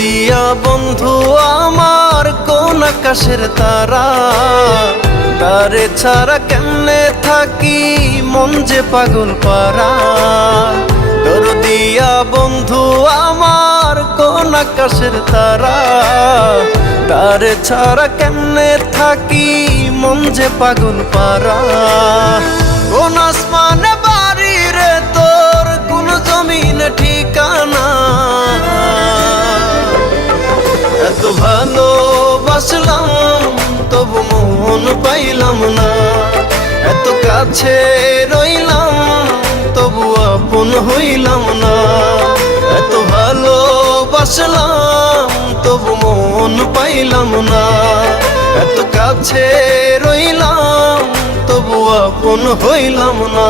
দরদিয়া বন্ধু আমার কোন আকাশের তারা, তারে ছাড়া কেমনে থাকি মন যে পাগল পারা। দরদিয়া বন্ধু আমার কোন আকাশের তারা, তারে ছাড়া কেমনে থাকি মন যে পাগল পারা। কোন আসমানে বাড়ি রে তোর, কোন জমিনে ঠিকানা, এত ভালোবাসলাম তবু মন পাইলাম না। এত কাছে রইলাম তবু আপন হইলাম না। এত ভালোবাসলাম তবু মন পাইলাম না। এত কাছে রইলাম তবু আপন হইলাম না।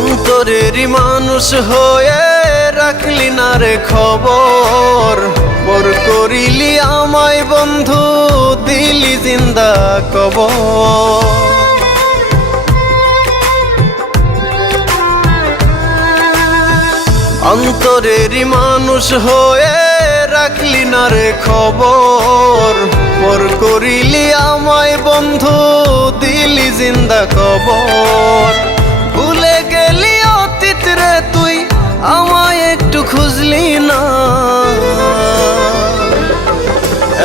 অন্তরেরই মানুষ হয়ে রাখলি না রে খবর, পর করিলি আমায় বন্ধু দিলি জিন্দা কবর। অন্তরেরই মানুষ হয়ে রাখলি না রে খবর, পর করিলি আমায় বন্ধু দিলি জিন্দা কবর। ভুলে গেলি অতীত রে তুই আমায় একটু খুঁজলি না।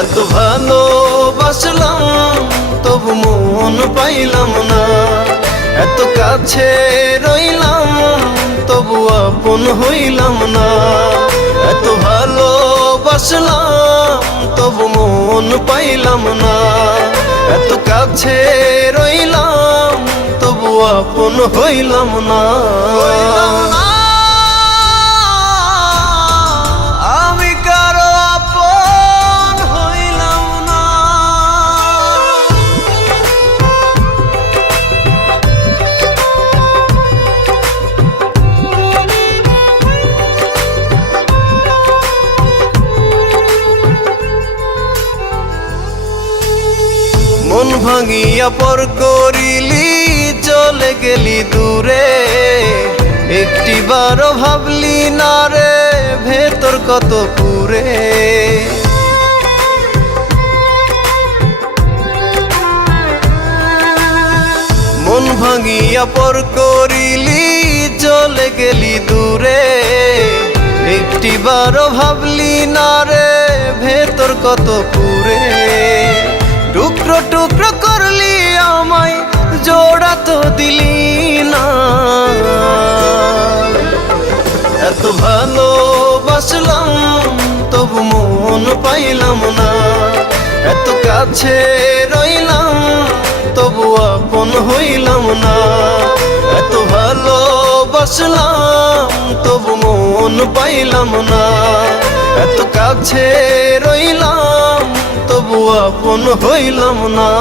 এত ভালোবাসলাম তবু মন পাইলাম না। এত কাছে রইলাম তবু আপন হইলাম না। এত ভালোবাসলাম তবু মন পাইলাম না। এত কাছে রইলাম তবু আপন হইলাম না। আমি কারো আপন হইলাম না। মন ভাঙিয়া পর করিলি চলে গেলি দূরে, একটিবারও ভাবলি না রে ভেতর কত পুরে। মন ভাঙিয়া পর করিলি চলে গেলি দূরে, একটিবারও ভাবলি না রে ভেতর কত পুরে। টুকরো টুকরো করলি আমায় জোড়া তো দিলি না। এত ভালোবাসলাম তবু মন পাইলাম না। এত কাছে রইলাম তবু আপন হইলাম না। এত ভালোবাসলাম তবু মন পাইলাম না। এত কাছে রইলাম তবু আপন হইলাম না।